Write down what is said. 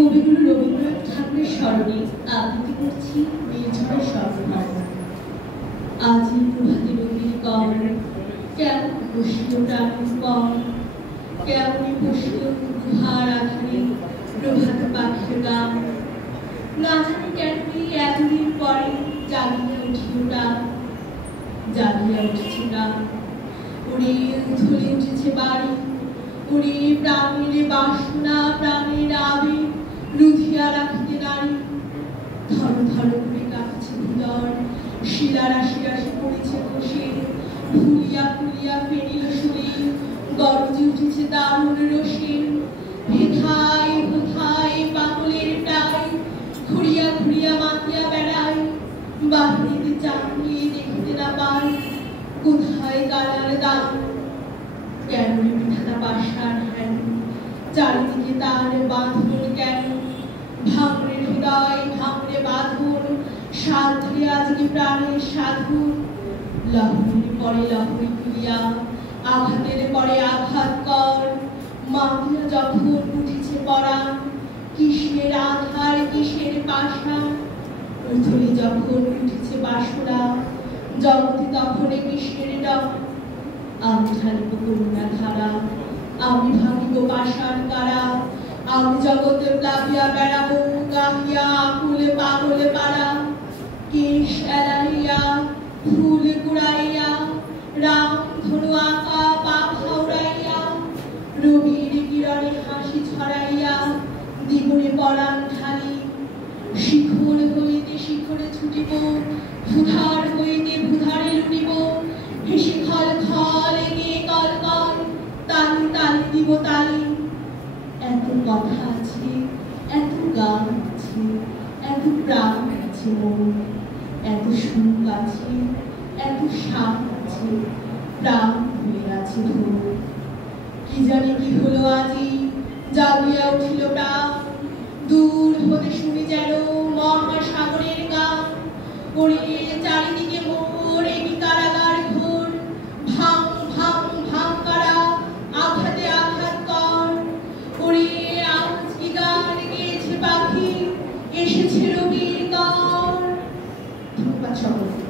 কবিগুরু রবীন্দ্রনাথ ঠাকুরের স্মরণে আবৃত্তি করছি নির্ঝরের স্বপ্নভার। আজি প্রভাতে রবির কর, কেমন বসিল প্রাণের পর, কেমন বসিল গুহার আধারে প্রভাত পাখির গান। না জানি কেন এতদিন পরে জাগিয়া উঠিল প্রাণ, জাগিয়া উঠেছে প্রাণ। উড়ে ধুলে উঠেছে বাড়ি, উড়ে প্রাণের বাসনা প্রাণের আবেগ রুধিয়া রাখিতে নারী। ধর ধর করে কাঁপছে ভুলর, শিলার আসি আসি পড়েছে খসে, ভুলিয়া ফুলিয়া ফেরিল সুরে, গরজে উঠেছে দারুণ রসে। হেথায় হোথায় পাগলের প্রায়, ঘুরিয়া ঘুরিয়া মাতিয়া বেড়ায়, বাহিরে চাহিয়ে দেখিতে না পায় কোথায় কারার দান। কেন বিধাতা পাষাণ হেন, চারিদিকে তার বাঁধন কেন? ভাঙরে হৃদয় ভাঙরে বাঁধন, সাধরে আজকে প্রাণের সাধু। লহরীর পরে লহরী তুলিয়া, আঘাতের পরে আঘাত কর। মাতিয়া যখন উঠেছে পরাণ, কিসের আধার কিসের পাষাণ। উথলে যখন উঠেছে বাসনা, জগতে তখন কিসের ডর। আমি ঢালিব করুণা ধারা, আমি ভাঙিব পাষাণ কারা। আমি জগতে প্লাবিয়া বেড়াবো, গাহিয়া আকুলে পাগলে পাড়া। কেশ এলাইয়া ফুল কুড়াইয়া, রাম ধনু আঁকা পা হাওড়াইয়া, রবির কিরণে হাসি ছড়াইয়া দ্বিগুণে পরাণ ঢালি। শিখর হইতে শিখরে ছুটিব, ভুধার হইতে ভুধারে লুটিব। হেসে খল খল এগিয়ে কল কল, তালি তালি দিব তালি। এত কথা আছে, এত গান আছে, এত প্রাণ আছে মন, এত সুখ আছে, এত শাক আছে, প্রাণ হয়ে আছে ধন। কি জানি কি হলো আজি, জাগিয়া উঠিল প্রাণ। দূর হতে শুনি যেন মহাসাগরের গান। ওরে চারিদিকে মোর একি কারাগার ঘোর, ভাঙ ভাঙ ভাঙ কারা, আঘাতে আঘাত কর। ওরে আজ কি গান গেয়েছে পাখি, এসেছে রবির কর। ধন্যবাদ সকলকে।